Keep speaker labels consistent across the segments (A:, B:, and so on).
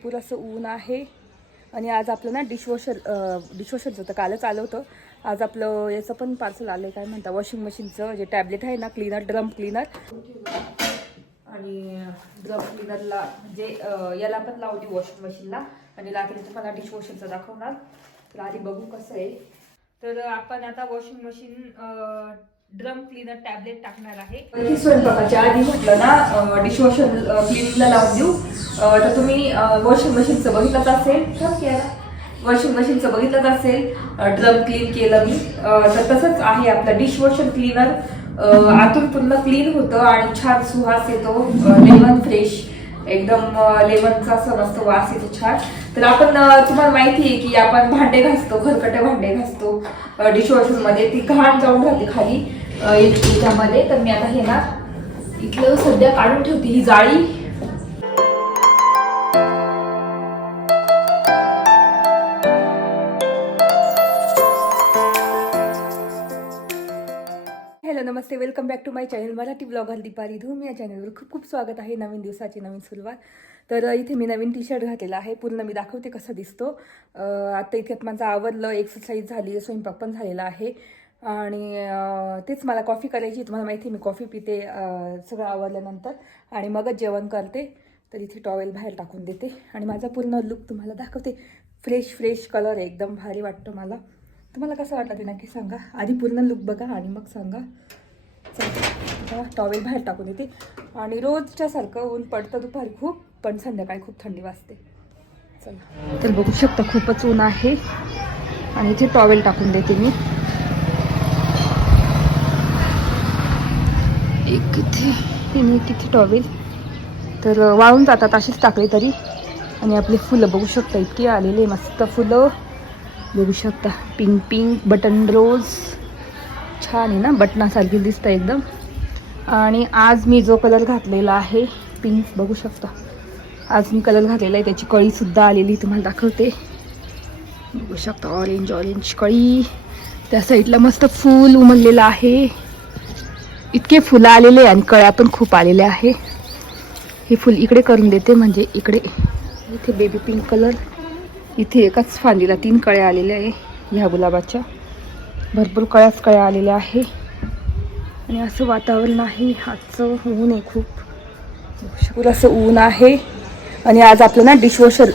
A: भरपूर असं ऊन आहे. आणि आज आपलं ना डिशवॉशर डिशवॉशरचं तर कालच आलं होतं. आज आपलं याचं पण पार्सल आलं आहे काय म्हणता वॉशिंग मशीनचं जे टॅबलेट आहे ना क्लीनर ड्रम क्लीनर आणि ड्रम क्लीनरला म्हणजे याला पण लावली वॉशिंग मशीनला आणि रात्रीचं मला डिशवॉशरचं दाखवणार. तर आधी बघू कसं आहे. तर आपण आता washing machine drum cleaner tablet टाकणार आहे. स्वयंपाकाच्या आधी म्हटलं ना डिशवॉशर क्लीनला लावून देऊ. तर तुम्ही वॉशिंग मशीनचं बघितलंच असेल. ठेव वॉशिंग मशीनचं बघितलंच असेल. ड्रम क्लीन केलं मी. तर तसंच आहे आपलं डिशवॉशर क्लीनर आतून पूर्ण क्लीन होतं आणि छान सुहास येतो. लेमन फ्रेश एकदम लेमनचा असं मस्त वास येतो छान. तर आपण तुम्हाला माहिती आहे की आपण भांडे घासतो खरकटे भांडे घासतो. डिशवॉशरमध्ये ती घाण जाऊन राहते खाली. याच्यामध्ये तर मी आता हे ना इथलं सध्या काढून ठेवते ही जाळी. Hello Namaste. Welcome back to my channel Marathi blogger Deepali Dhoom. या चॅनलवर खूप खूप स्वागत आहे. नवीन दिवसाची नवीन सुरुवात. तर इथे मी नवीन टी शर्ट घातलेला आहे. पूर्ण मी दाखवते कसं दिसतो. आता इतक्यात माझं आवडलं एक्सरसाइज झाली स्वयंपाक पण झालेला आहे. आणि तेच मला कॉफी करायची तुम्हाला माहिती आहे मी कॉफी पिते सगळं आवडल्यानंतर आणि मगच जेवण करते तर इथे टॉवेल बाहेर टाकून देते. आणि माझा पूर्ण लुक तुम्हाला दाखवते. फ्रेश फ्रेश कलर आहे एकदम भारी वाटतो मला. तुम्हाला कसं वाटलं ते नक्की सांगा. आधी पूर्ण लुक बघा आणि मग सांगा. चला टॉवेल बाहेर टाकून येते आणि रोजच्यासारखं ऊन पडतं दुपारी खूप पण संध्याकाळी खूप थंडी वाजते. चला. तर बघू शकता खूपच ऊन आहे. आणि इथे टॉवेल टाकून देते मी. एक इथे तिने तिथे टॉवेल तर वाळून जातात अशीच टाकले तरी. आणि आपली फुलं बघू शकता इतकी आलेले मस्त फुलं. बघू शकता पिंक पिंक बटन रोज छान आहे ना बटनासारखी दिसतं एकदम. आणि आज मी जो कलर घातलेला आहे पिंक बघू शकता. आज मी कलर घातलेला आहे त्याची कळीसुद्धा आलेली तुम्हाला दाखवते. बघू शकता ऑरेंज ऑरेंज कळी. त्या साईडला मस्त फूल उमललेलं आहे. इतके फुलं आलेले आणि कळ्या पण खूप आलेल्या आहे. हे फुल इकडे करून देते म्हणजे इकडे. इथे बेबी पिंक कलर इथे एकाच फांदीला तीन कळ्या आलेल्या आहे ह्या गुलाबाच्या. भरपूर कळ्याच कळ्या आलेल्या आहे. आणि असं वातावरण आहे आजचं ऊन आहे खूप. असं ऊन आहे. आणि आज आपलं ना डिशवॉशर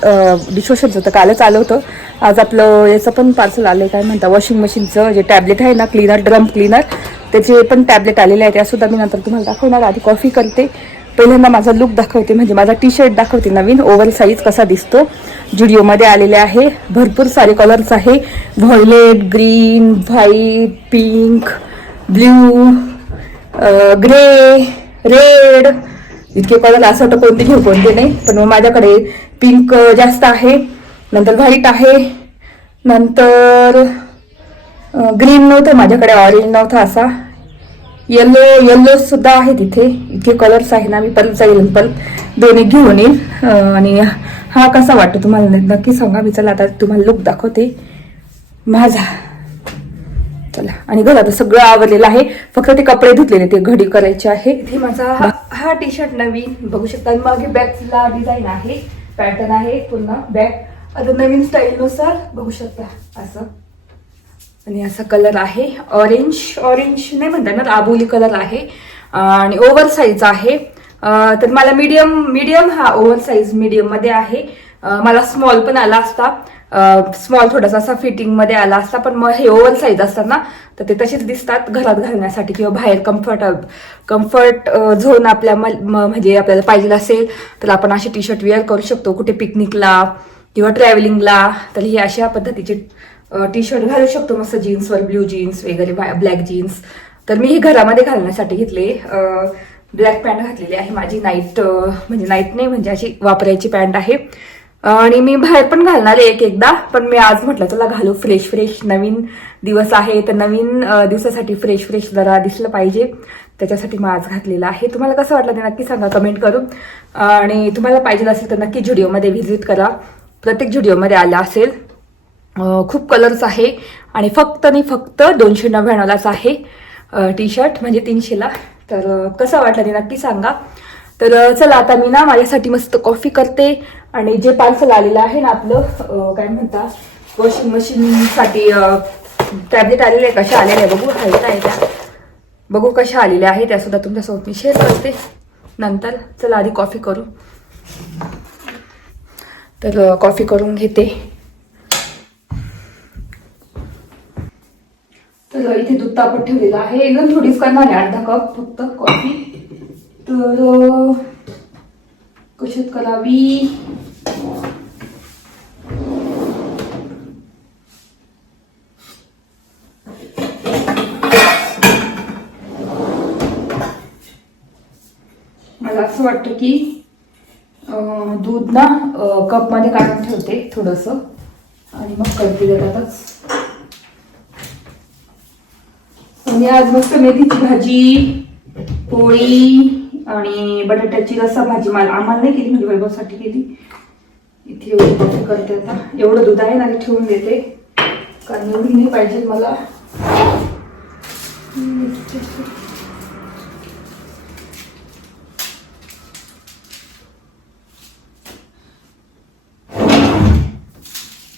A: डिशवॉशरचं तर कालच आलं होतं. आज आपलं याचं पण पार्सल आलं आहे काय म्हणता वॉशिंग मशीनचं जे टॅबलेट आहे ना क्लीनर ड्रम क्लीनर त्याचे पण टॅबलेट आलेले आहेत त्यासुद्धा मी नंतर तुम्हाला दाखवणार आधी कॉफी करते. पहिल्यांदा माझा लुक दाखवते म्हणजे माझा टी शर्ट दाखवते नवीन. ओव्हर साईज कसा दिसतो? जुडिओमध्ये आलेले आहे. भरपूर सारे कलर्स आहे. Violet green white pink blue grey red इतके कलर असं वाटतं कोणते घेऊ कोणते नाही. पण मग माझ्याकडे पिंक जास्त आहे. नंतर व्हाईट आहे. नंतर ग्रीन नव्हतं माझ्याकडे ऑरेंज नव्हता असा. येल्लो येल्लो सुद्धा आहे तिथे. इतके कलर्स आहे ना मी परत जाईल पल दोन्ही घेऊन येईल. आणि हा कसा वाटतो तुम्हाला? नक्की सांगा. मी चला आता तुम्हाला लुक दाखवते. माझा. चला आणि घरात सगळं आवरलेलं आहे. फक्त ते कपडे धुतलेले ते घडी करायचे आहे. इथे माझा हा टी शर्ट नवीन बघू शकता. आणि मागे बॅगला डिझाईन आहे पॅटर्न आहे पूर्ण बॅग. आता नवीन स्टाईलनुसार बघू शकता असं. आणि असा कलर आहे. ऑरेंज ऑरेंज नाही म्हणता ना आबोली कलर आहे. आणि ओव्हर साईज आहे. तर मला मीडियम मीडियम हा ओव्हर साईज मीडियममध्ये आहे. मला स्मॉल पण आला असता. स्मॉल थोडासा असा फिटिंगमध्ये आला असता पण मग हे ओव्हल साईज असतात ना तर ते तसेच दिसतात घरात घालण्यासाठी किंवा बाहेर कम्फर्ट कम्फर्ट झोन आपल्या म- म्हणजे आपल्याला पाहिजे असेल तर आपण असे टी शर्ट वेअर करू शकतो. कुठे पिकनिकला किंवा ट्रॅव्हलिंगला तर हे अशा पद्धतीचे टी शर्ट घालू शकतो. मस्त जीन्सवर ब्ल्यू जीन्स वगैरे ब्लॅक जीन्स तर मी हे घरामध्ये घालण्यासाठी घेतले. ब्लॅक पॅन्ट घातलेली आहे. माझी नाईट म्हणजे नाईट नाही म्हणजे अशी वापरायची पॅन्ट आहे. आणि मी बाहेर पण घालणार आहे एक एकदा पण मी आज म्हटलं चला घालू फ्रेश फ्रेश नवीन दिवस आहे तर नवीन दिवसासाठी फ्रेश फ्रेश जरा दिसलं पाहिजे. त्याच्यासाठी मी आज घातलेला आहे. तुम्हाला कसं वाटलं ते नक्की सांगा कमेंट करून. आणि तुम्हाला पाहिजे असेल तर नक्की जुडिओमध्ये व्हिजिट करा. प्रत्येक जुडिओमध्ये आलं असेल. खूप कलर्स आहे. आणि फक्त आणि फक्त दोनशे नव्याण्णवलाच आहे टी शर्ट म्हणजे तीनशेला. तर कसं वाटलं ते नक्की सांगा. तर चला आता मी ना माझ्यासाठी मस्त कॉफी करते. आणि जे पार्सल आलेलं आहे ना आपलं काय म्हणता वॉशिंग मशीनसाठी टॅबलेट आलेले आहे. कशा आलेल्या आहे बघू हायत आहे त्या. बघू कशा आलेल्या आहे त्या सुद्धा तुमच्यासोबत मी शेअर करते. नंतर चला आधी कॉफी करू. तर कॉफी करून घेते. तर इथे दूध तापत ठेवलेलं आहे. एकदम थोडीच करणार आहे अर्धा कप फक्त कॉफी तर कशात करावी मला असं वाटतं की दूध ना कपमध्ये काढून ठेवते थोडंसं. आणि मग करते त्यातच आणि आज मस्त मेथीची भाजी पोळी आणि बटाट्याची रस्सा भाजी मला आम्हाला नाही केली म्हणजे वैभवसाठी केली. इथे एवढी कॉफी करते आता. एवढं दूध आहे ना ठेवून देते. कारण एवढी नाही पाहिजे मला.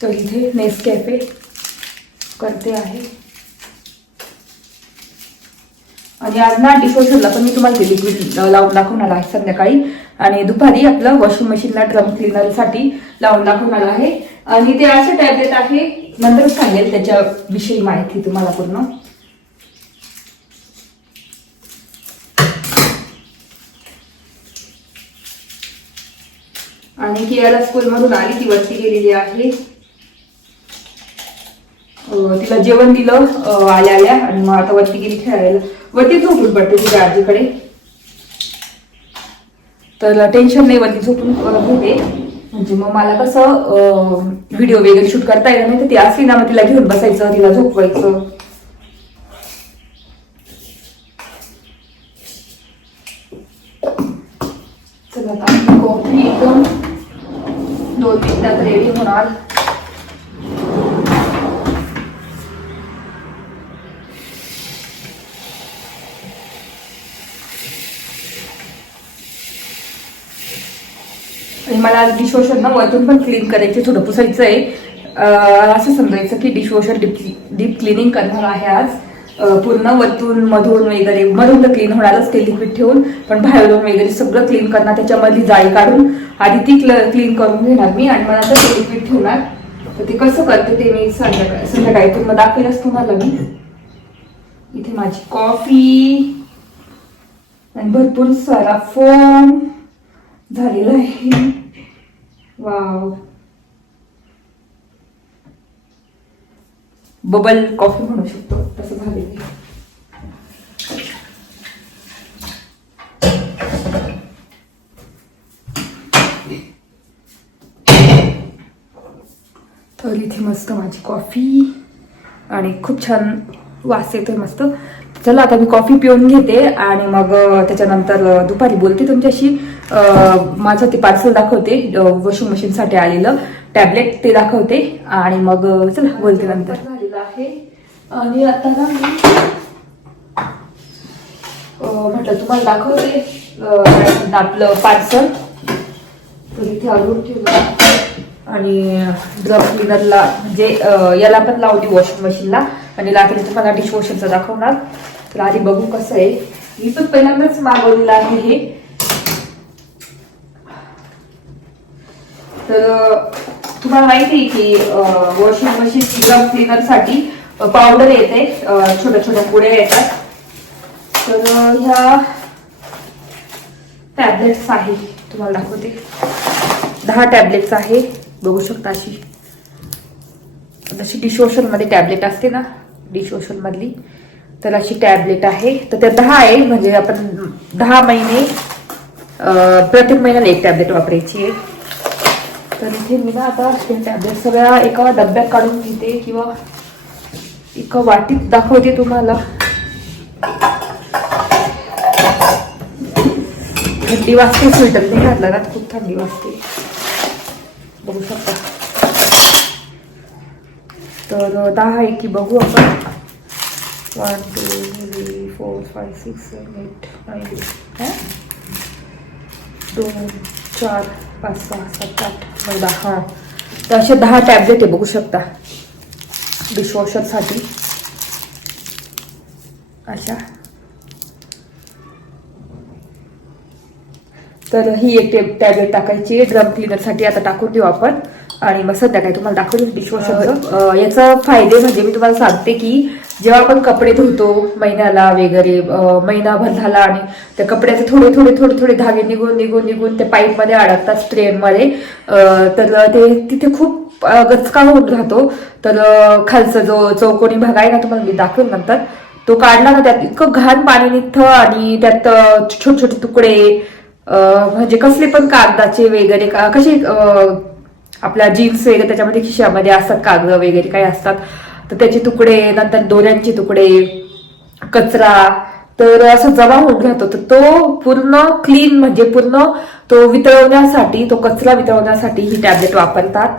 A: तर इथे नेस कॅफे करते आहे. आणि आज ना डिशवॉशरला पण मी तुम्हाला ते लिक्विड लावून दाखवणार आहे संध्याकाळी. आणि दुपारी आपलं वॉशिंग मशीनला ड्रम क्लिनरसाठी लावून दाखवणार आहे. आणि ते असे टॅबलेट आहे नंतर सांगेल त्याच्याविषयी माहिती तुम्हाला पूर्ण. आणि कियाला स्कूलमधून आली ती वरती गेलेली आहे. तिला जेवण दिलं आल्या आल्या आणि मग आता वरती गेली खेळायला. वरती झोपून पडते तिच्या आजीकडे. तर टेन्शन नाही वरती झोपून होते घेते म्हणजे मग मला कसं व्हिडिओ वगैरे शूट करता येणार नाही तर ती असली ना मग तिला घेऊन बसायचं तिला झोपवायचं. चला आता कॉफी एकदम दोन मिनिटात रेडी होणार. मला डिशवॉशर ना वरतून पण क्लीन करायचे थोडं पुसायचं आहे असं समजायचं की डिशवॉशर डीप डीप क्लिनिंग करणार आहे आज. पूर्ण वरतून मधून वगैरे मधून तर क्लीन होणारच ते लिक्विड ठेवून पण बाहेरून वगैरे सगळं क्लीन करणार त्याच्यामधली जाळी काढून आधी ती क्लीन करून घेणार मी आणि मला ते लिक्विड ठेवणार. तर ते कसं करते ते मी संध्याकाळी संध्याकाळी पूर्ण दाखवेलच तुम्हाला मी. इथे माझी कॉफी आणि भरपूर सारा फोम झालेला आहे. वाव बबल कॉफी म्हणू शकतो. तसं झालेलं आहे तर इथे मस्त माझी कॉफी आणि खूप छान वास येतोय मस्त. चला आता मी कॉफी पिऊन घेते आणि मग त्याच्यानंतर दुपारी बोलते तुमच्याशी. माझं ते पार्सल दाखवते वॉशिंग मशीनसाठी आलेलं. टॅबलेट ते दाखवते आणि मग चला बोलते नंतर. झालेलं आहे. आणि आता ना मी म्हटलं तुम्हाला दाखवते आपलं पार्सल तर इथे आणून ठेवलं. आणि ड्रम क्लिनरला म्हणजे याला पण लावते वॉशिंग मशीनला आणि रात्री तुम्हाला डिशवॉशरचं दाखवणार. तर आधी बघू कसं आहे. मी पण पहिल्यांदाच मागवलेलं आहे हे. तर तुम्हाला माहिती आहे की वॉशिंग मशीन ड्रम क्लिनरसाठी पावडर येते. छोट्या छोट्या पुड्या येतात. तर ह्या टॅबलेट्स आहे. तुम्हाला दाखवते. दहा टॅबलेट्स आहे. बघू शकता अशी. जशी डिशवॉशरमध्ये टॅबलेट असते ना. डिशवॉशर मधली तर अशी टॅबलेट आहे. तर त्या दहा आहे म्हणजे आपण दहा महिने प्रत्येक महिन्याला एक टॅबलेट वापरायची आहे. तर इथे मी ना आता टॅबलेट सगळ्या एका डब्यात काढून घेते किंवा एका वाटीत दाखवते तुम्हाला. थंडी वाजते फिल्टर नाही घातला ना खूप थंडी वाजते. बघू शकता. तर दहा आहे की बघू आपण. One two three four five six seven eight nine दोन चार पाच सहा सात आठ नऊ दहा. हां. तर असे दहा टॅबलेट आहे बघू शकता. डिशवॉशरसाठी अशा. तर ही एक टॅबलेट टाकायची ड्रम क्लिनरसाठी आता टाकून देऊ आपण. आणि मग सध्या काय तुम्हाला दाखवलं डिशवॉशरचं याचा फायदे म्हणजे मी तुम्हाला सांगते की जेव्हा आपण कपडे धुतो महिन्याला वगैरे महिनाभर झाला आणि त्या कपड्याचे थोडे थोडे थोडे थोडे धागे निघून निघून निघून ते पाईपमध्ये अडकतात स्ट्रेनमध्ये तर ते तिथे खूप गचका होऊन राहतो. तर खालचा जो चौकोनी भाग आहे ना तुम्हाला मी दाखवेल नंतर तो काढला ना त्यात इतकं घाण पाणी निघतं आणि त्यात छोटे छोटे तुकडे म्हणजे कसले पण कागदाचे वगैरे कसे आपल्या जीन्स वगैरे त्याच्यामध्ये खिशामध्ये असतात कागद वगैरे काही असतात. तर त्याचे तुकडे नंतर दोऱ्यांचे तुकडे कचरा. तर असं जमा होऊन राहतो. तर तो पूर्ण क्लीन म्हणजे पूर्ण तो वितळवण्यासाठी तो कचरा वितळवण्यासाठी ही टॅबलेट वापरतात.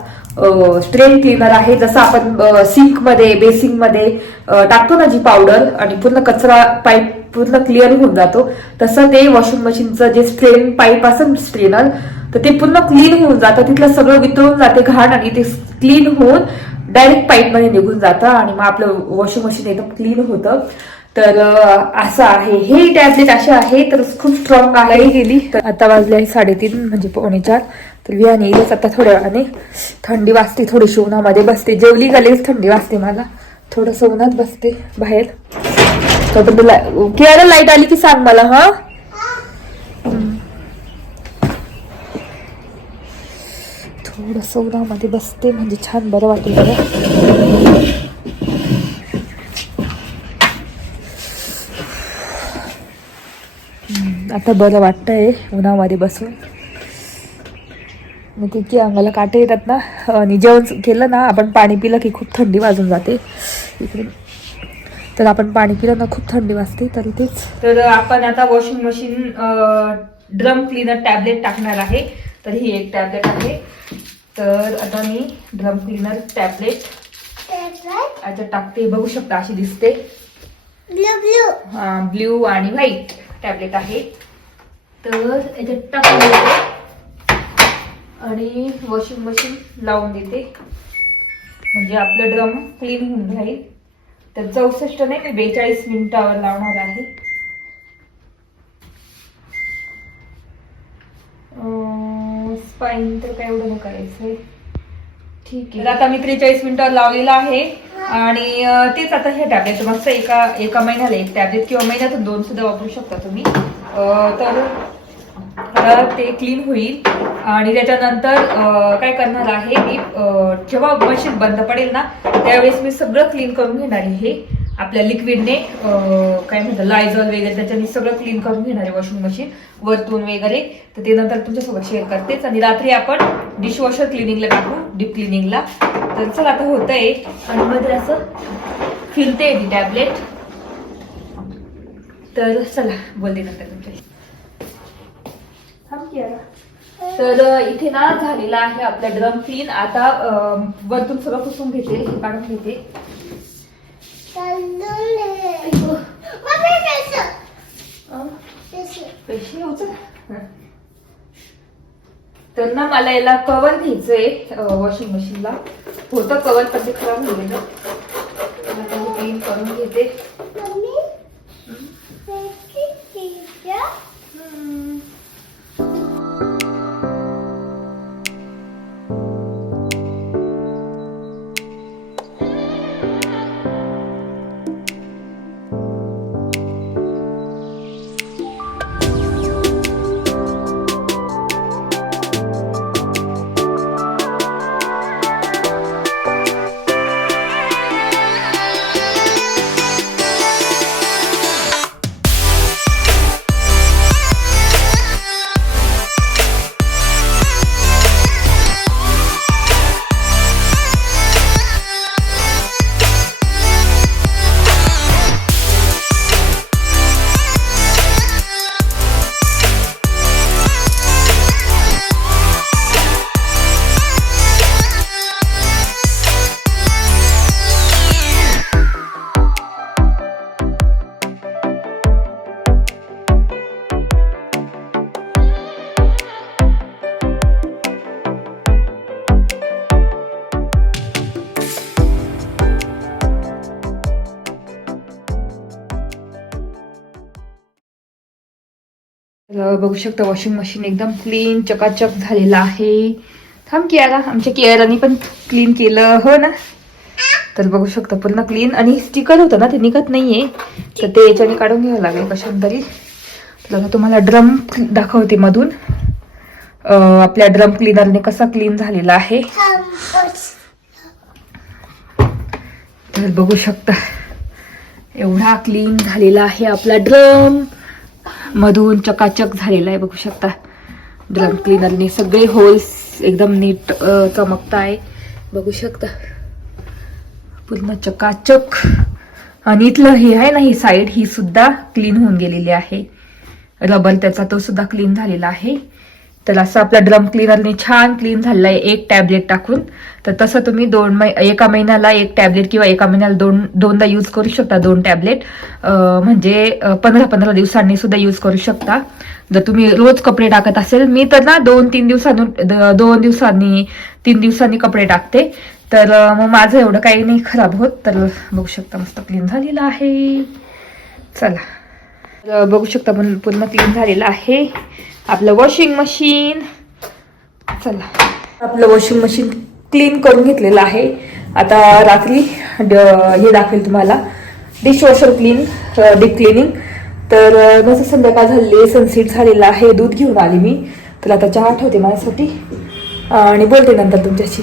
A: स्ट्रेन क्लीनर आहे. जसं आपण सिंकमध्ये बेसिंगमध्ये टाकतो ना जी पावडर आणि पूर्ण कचरा पाईप पूर्ण क्लिअर होऊन जातो तसं ते वॉशिंग मशीनचं जे स्ट्रेन पाईप असं स्ट्रेनर तर ते पूर्ण क्लीन होऊन जातं. तिथलं सगळं वितळून जाते घाण आणि ते क्लीन होऊन डायरेक्ट पाईपमध्ये निघून जातं आणि मग आपलं वॉशिंग मशीन एकदम क्लीन होतं. तर असं आहे. हे टॅबलेट असे आहे तर खूप स्ट्रॉंग आहे गेली? आता वाजले आहे साडेतीन म्हणजे पावणे चार. तर विहान येईलच आता थोड्या वेळाने थंडी वाजते थोडीशी उन्हामध्ये बसते. जेवली गेलीच थंडी वाजते मला. थोडस उन्हात बसते बाहेर. तोपर्यंत केळाला लाइट आली की सांग मला हा? थोडस उन्हामध्ये बसते म्हणजे छान बरं वाटेल बरं. आता बरं वाटतंय उन्हामध्ये बसून. मग ते की अंगाला काटे येतात ना. आणि जेवण केलं ना आपण पाणी पिलं की खूप थंडी वाजून जाते. इकडे. तर आपण पाणी पिलं ना खूप थंडी वाजते तरी तेच. तर आपण आता washing machine drum cleaner tablet टाकणार आहे. तर ही एक टॅबलेट आहे. तर आता मी ड्रम क्लीनर टॅबलेट आता टाकते. बघू शकता अशी दिसते. ब्ल्यू आणि व्हाईट टॅबलेट आहे. तर याच्यात टाकून आणि वॉशिंग मशीन लावून देते. म्हणजे आपलं ड्रम क्लीन होऊन राहील. तर चौसष्ट नाही मी बेचाळीस मिनिटावर लावणार आहे. स्पाईन तर काय एवढं करायचं करायचंय. ठीक आहे. आता मी त्रेचाळीस मिनिटावर लावलेला आहे. आणि तेच आता हे टॅबलेट मस्त एका एका महिन्याला एक टॅबलेट किंवा महिन्यातून दोन सुद्धा वापरू शकता तुम्ही. तर ते क्लीन होईल. आणि त्याच्यानंतर काय करणार आहे मी जेव्हा मशीन बंद पडेल ना त्यावेळेस मी सगळं क्लीन करून घेणार आहे. हे आपल्या लिक्विडने काय म्हणतात लायझॉल वगैरे त्याच्याने सगळं क्लीन करून घेणार आहे वॉशिंग मशीन वरतून वगैरे. तर ते नंतर तुमच्यासोबत शेअर करतेच. आणि रात्री आपण डिशवॉशर क्लिनिंगला टाकू डीप क्लिनिंगला तर चला आता होत आहे आणि मध्ये असं फिरते ती टॅबलेट तर चला बोलते नंतर तुमच्याशी. तर इथे ना झालेला आहे आपला ड्रम क्लीन. आता वरतून सगळं पुसून घेते हे काढून घेते. पैसे उचल. तर ना मला याला कवर घ्यायचंय वॉशिंग मशीनला होतं कवर पण ते खराब झालेलं क्लीन करून घेते. बघू शकता वॉशिंग मशीन एकदम क्लीन चकाचक झालेलं आहे. थांब कियारा आमच्या कियारानी पण क्लीन केलं हो ना? तर बघू शकता पूर्ण क्लीन आणि स्टिकर होतं ना ते निघत नाहीये. तर ते याच्याने काढून घ्यावं लागेल कशात तरी तर तुम्हाला ड्रम दाखवते मधून. आपल्या ड्रम क्लीनरने कसा क्लीन झालेला आहे. तर बघू शकता एवढा क्लीन झालेला आहे आपला ड्रम मधून चकाचक झालेला आहे बघू शकता. ड्रम क्लीनरने सगळे होल्स एकदम नीट चमकत आहे बघू शकता. पूर्ण चकाचक. आणि इथलं हे आहे ना ही साईड ही सुद्धा क्लीन होऊन गेलेली आहे. रबर त्याचा तो सुद्धा क्लीन झालेला आहे. तर असं आपला ड्रम क्लीनरने छान क्लीन झालेला आहे. एक टॅबलेट टाकून. तर तसं तुम्ही दोन मै एका महिन्याला एक टॅबलेट किंवा एका महिन्याला दोन दोनदा यूज करू शकता दोन टॅबलेट म्हणजे पंधरा पंधरा दिवसांनी सुद्धा यूज करू शकता. जर तुम्ही रोज कपडे टाकत असेल मी तर ना दोन तीन दिवसांनी द- दोन दिवसांनी तीन दिवसांनी कपडे टाकते. तर मग माझं एवढं काही नाही खराब होत. तर बघू शकता मस्त क्लीन झालेलं आहे. चला. बघू शकता पण पूर्ण क्लीन झालेलं आहे. आपलं वॉशिंग मशीन चला. आपलं वॉशिंग मशीन क्लीन करून घेतलेलं आहे. आता रात्री ड- हे दाखवेल तुम्हाला. डिशवॉशर क्लीन डीप क्लिनिंग तर जसं संध्याकाळ झालेली सनसेट झालेला आहे. दूध घेऊन आली मी. तर आता चहा ठेवते माझ्यासाठी. आणि बोलते नंतर तुमच्याशी.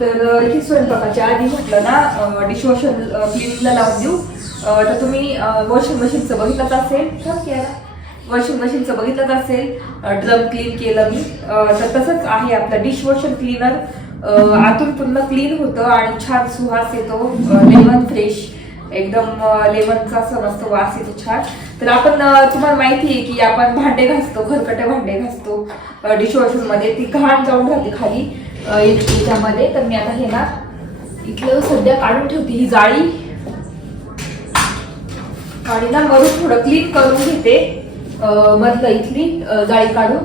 A: तर इथे स्वयंपाकाच्या आधी म्हटलं ना डिशवॉशर क्लिनिंगला लावून देऊ. तर तुम्ही वॉशिंग मशीनचं बघितलंच असेल. वॉशिंग मशीनचं बघितलंच असेल. ड्रम क्लीन केलं मी. तर तसंच आहे आपलं डिशवॉशर क्लीनर आतून पूर्ण क्लीन होतं आणि छान सुवास येतो. लेमन फ्रेश एकदम लेमनचा असं मस्त वास येतो छान. तर आपण तुम्हाला माहिती आहे की आपण भांडे घासतो खरकटे भांडे घासतो. डिशवॉशरमध्ये ती घाण जाऊन राहते खाली. याच्यामध्ये. तर मी आता हे ना इथलं सध्या काढून ठेवते. ही जाळी. आणि ना मरून थोडं क्लीन करून घेते. मधलं इथली जाळी काढून.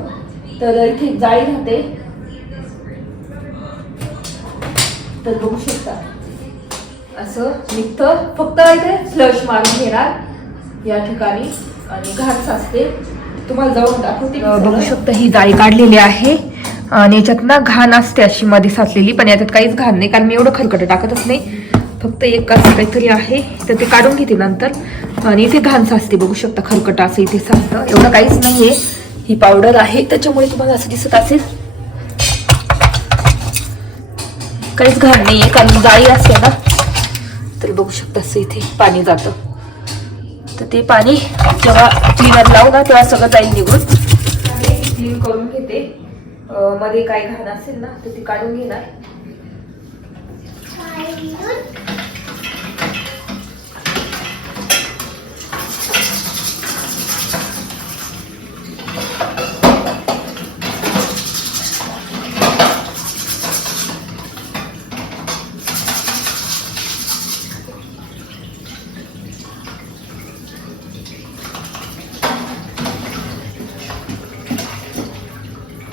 A: तर इथे जाळी राहते. तर बघू शकता. असं निघतं. फक्त इथे फ्लश मारून घेणार या ठिकाणी. आणि घाण साचते. तुम्हाला जाऊन दाखवते बघू शकता ही जाळी काढलेली आहे. आणि याच्यात ना घाण असते अशी मध्ये साचलेली पण याच्यात काहीच घाण नाही कारण मी एवढं खरकट टाकतच नाही. फक्त एक असं काहीतरी आहे तर ते काढून घेते नंतर. आणि इथे घाण साचते बघू शकता खरकट असं इथे साचतं. एवढं काहीच नाहीये. ही पावडर आहे त्याच्यामुळे तुम्हाला असं दिसत असेल. काहीच घाण नाहीये कारण जाळी असते ना. तर बघू शकता असं इथे पाणी जातं. तर ते पाणी जेव्हा क्लिनर लावू ना तेव्हा सगळं जाईल निघून. क्लीन करून घेते. मध्ये काय घाण असेल ना तर ती काढून घेणार.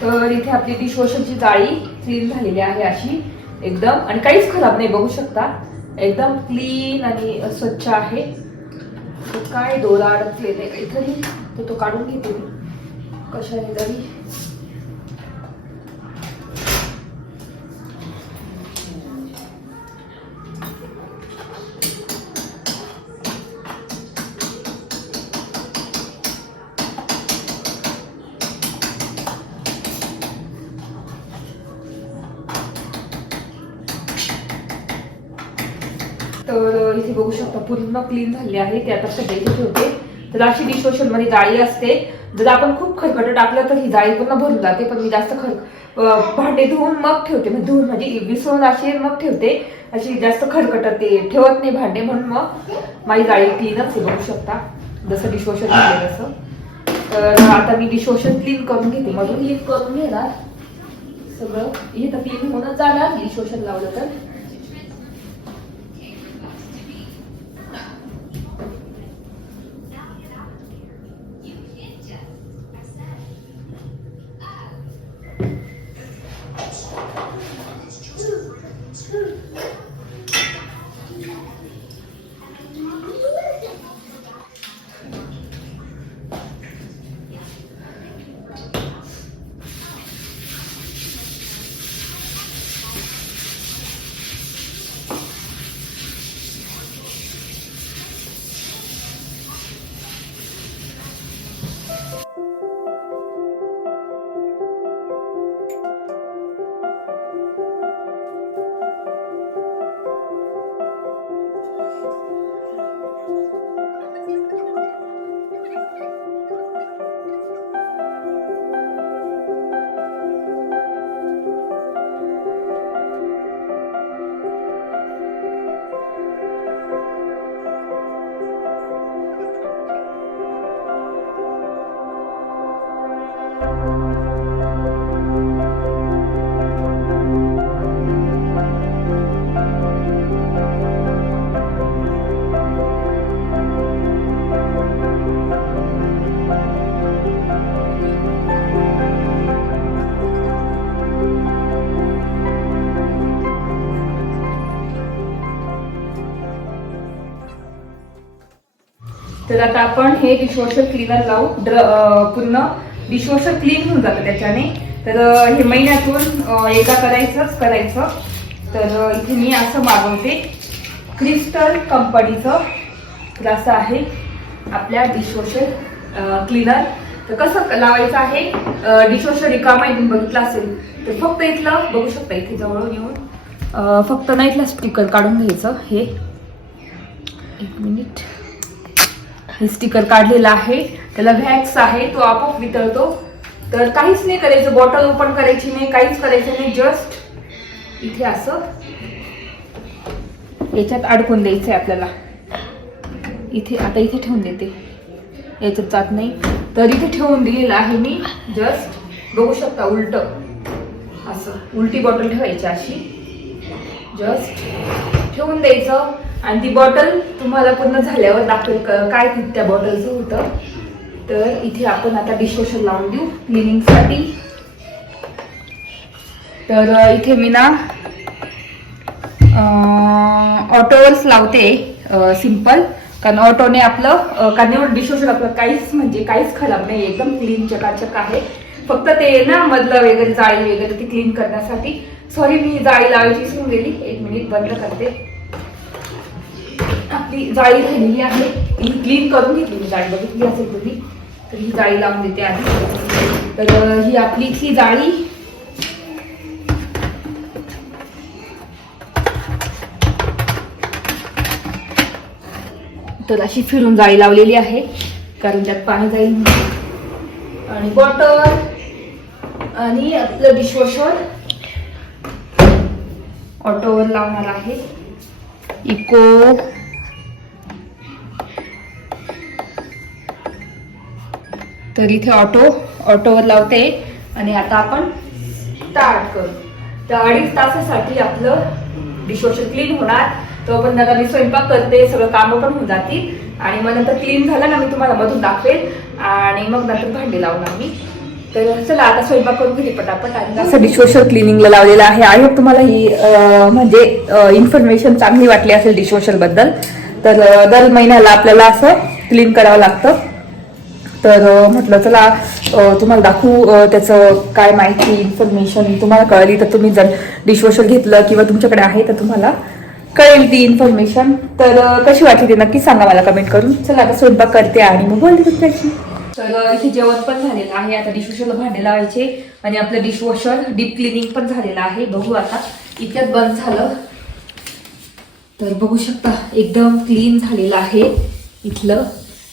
A: तर इथे आपली डिशवॉशरची जाळी क्लीन झालेली आहे अशी एकदम. आणि काहीच खराब नाही बघू शकता. एकदम क्लीन आणि स्वच्छ आहे. तर काय दोरा अडकलेले काहीतरी तर तो काढून घेते मी. कशाने तरी. तर इथे बघू शकता पूर्ण क्लीन झाली आहे. ते आता सगळे होते. ठेवते तर अशी डिशवॉशरमध्ये जाळी असते. जर आपण खूप खरकट टाकलं तर ही जाळी पूर्ण भरून जाते पण मी जास्त खर भांडे धुवून मग ठेवते. म्हणजे धुवून म्हणजे विसरून अशी मग ठेवते. अशी जास्त खरकट ते ठेवत नाही भांडे म्हणून मग माझी जाळी क्लीनच बघू शकता. जसं डिशवॉशर झाले तसं. तर आता मी डिशवॉशर क्लीन करून घेते. मधून क्लीन करून घेणार. सगळं. हे तर क्लीन होणं जाणार. डिशवॉशर लावलं तर. तर आता आपण हे डिशवॉशर क्लीनर लावू. ड्र पूर्ण डिशवॉशर क्लीन होऊन जातं त्याच्याने. तर हे महिन्यातून अं, एकदा करायचंच करायचं. तर इथे मी असं मागवते. क्रिस्टल कंपनीचं तर असं आहे आपल्या डिशवॉशर क्लीनर तर कसं लावायचं आहे? डिशवॉशर रिकामा इथून बघितलं असेल. तर फक्त इथलं बघू शकता इथे जवळून येऊन फक्त ना इथलं स्टिकर काढून घ्यायचं. हे. एक मिनिट स्टिकर काढलेला आहे. त्याला व्हॅक्स आहे तो आपोआप वितळतो. तर काहीच नाही करायचं. बॉटल ओपन करायची नाही काहीच करायचं नाही. जस्ट इथे असं याच्यात अडकून द्यायचंय आपल्याला. इथे आता इथे ठेवून देते. याच्यात जात नाही. तर इथे ठेवून दिलेलं आहे मी. जस्ट बघू शकता उलट. असं. उलटी बॉटल ठेवायची अशी. जस्ट ठेवून द्यायचं. आणि ती बॉटल तुम्हाला पूर्ण झाल्यावर दाखवेल काय त्या बॉटलचं होतं. तर इथे आपण आता डिशवॉशर लावून देऊ क्लिनिंगसाठी तर इथे मी ना ऑटोवरच लावते सिंपल कारण ऑटोने आपलं अं, कारण डिशवॉशर आपलं काहीच म्हणजे काहीच खराब नाही एकदम क्लीन चकाचक आहे. फक्त ते ना मधलं वगैरे जाळी वगैरे ती क्लीन करण्यासाठी. सॉरी मी जाळी लावायची विसरून गेली. एक मिनिट बंद करते. आपली जाळी राहिलेली आहे. ही क्लीन करून घेतली मी जाळी. बघितली असेल तुम्ही. तर ही जाळी लावून देते आधी. तर ही आपली इथली जाळी. तर अशी फिरून जाळी लावलेली आहे. कारण त्यात पाणी जाईल. आणि बॉटल आणि आपलं डिशवॉशर ऑटोवर लावणार आहे. इको तर इथे ऑटो ऑटोवर लावते आणि आता आपण स्टार्ट करू. तर अडीच तासासाठी आपलं डिशवॉशर क्लीन होणार. तोपर्यंत आता मी स्वयंपाक करते सगळं कामं पण होऊन जातील. आणि मग नंतर क्लीन झालं ना मी तुम्हाला मधून दाखवेल. आणि मग नंतर भांडी लावणार मी. तर चला आता स्वयंपाक करून घेते पटापट आणि असं डिशवॉशर क्लिनिंगला लावलेलं आहे. आय होप तुम्हाला ही म्हणजे इन्फॉर्मेशन चांगली वाटली असेल डिशवॉशरबद्दल तर दर महिन्याला आपल्याला असं क्लीन करावं लागतं. तर म्हटलं चला तुम्हाला दाखवू त्याचं काय माहिती इन्फॉर्मेशन तुम्हाला कळली तर तुम्ही जर डिशवॉशर घेतलं किंवा तुमच्याकडे आहे तर तुम्हाला कळेल ती इन्फॉर्मेशन तर कशी वाटली ती? नक्की सांगा मला कमेंट करून. चला आता स्वयंपाक करते आणि मग बोलते तुमच्याशी. तर इथे जेवण पण झालेलं आहे. आता डिशवॉशरला भांडे लावायचे आणि आपलं डिशवॉशर डीप क्लिनिंग पण झालेलं आहे. बघू आता इतक्यात बंद झालं. तर बघू शकता एकदम क्लीन झालेलं आहे इथलं.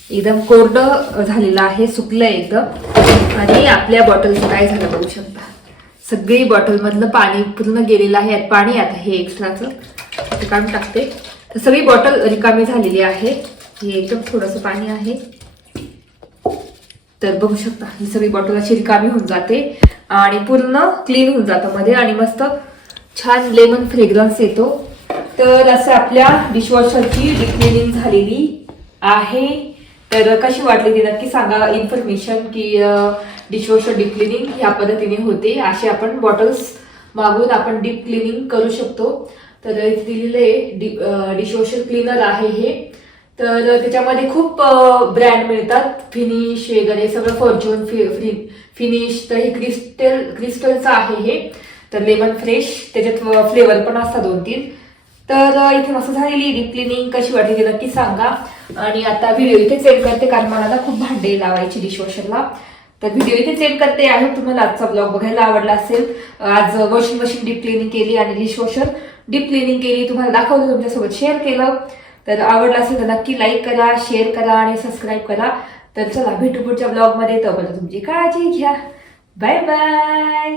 A: एकदम कोरडं झालेलं आहे सुकलं एकदम. आणि आपल्या बॉटलचं काय झालं बघू शकता. सगळी बॉटलमधलं पाणी पूर्ण गेलेलं आहे. पाणी आता हे एक्स्ट्राचं ते काढून टाकते. तर सगळी बॉटल रिकामी झालेली आहे. हे एकदम थोडंसं पाणी आहे. तर बघू शकता ही सगळी बॉटल अशी रिकामी होऊन जाते. आणि पूर्ण क्लीन होऊन जातं मध्ये. आणि मस्त छान लेमन फ्रेग्रन्स येतो. तर असं आपल्या डिशवॉशरची डिक्लिनिंग झालेली आहे. तर कशी वाटली ती? नक्की सांगा इन्फॉर्मेशन की डिशवॉशर डीप क्लिनिंग ह्या पद्धतीने होते. असे आपण बॉटल्स मागून आपण डीप क्लिनिंग करू शकतो. तर इथे दिलेले डिशवॉशर क्लीनर आहे हे. तर त्याच्यामध्ये खूप ब्रँड मिळतात. फिनिश वगैरे सगळं फॉर्च्यून फिनिश तर हे क्रिस्टल क्रिस्टलचं आहे हे. तर लेमन फ्रेश त्याच्यात फ्लेवर पण असतात दोन तीन तर इथे मस्त झालेली डीप क्लिनिंग कशी वाटली नक्की सांगा. आणि आता व्हिडिओ इथे सेंड करते कारण मला ना खूप भांडे लावायची डिशवॉशरला तर व्हिडिओ इथे सेंड करते. आहे तुम्हाला आजचा ब्लॉग बघायला आवडला असेल. आज वॉशिंग मशीन डीप क्लिनिंग केली आणि डिशवॉशर डीप क्लिनिंग केली. तुम्हाला दाखवलं तुमच्यासोबत शेअर केलं. तर आवडलं असेल तर नक्की लाईक करा शेअर करा आणि सबस्क्राईब करा. तर चला भेटू पुढच्या ब्लॉगमध्ये तोपर्यंत तुमची काळजी घ्या. Bye bye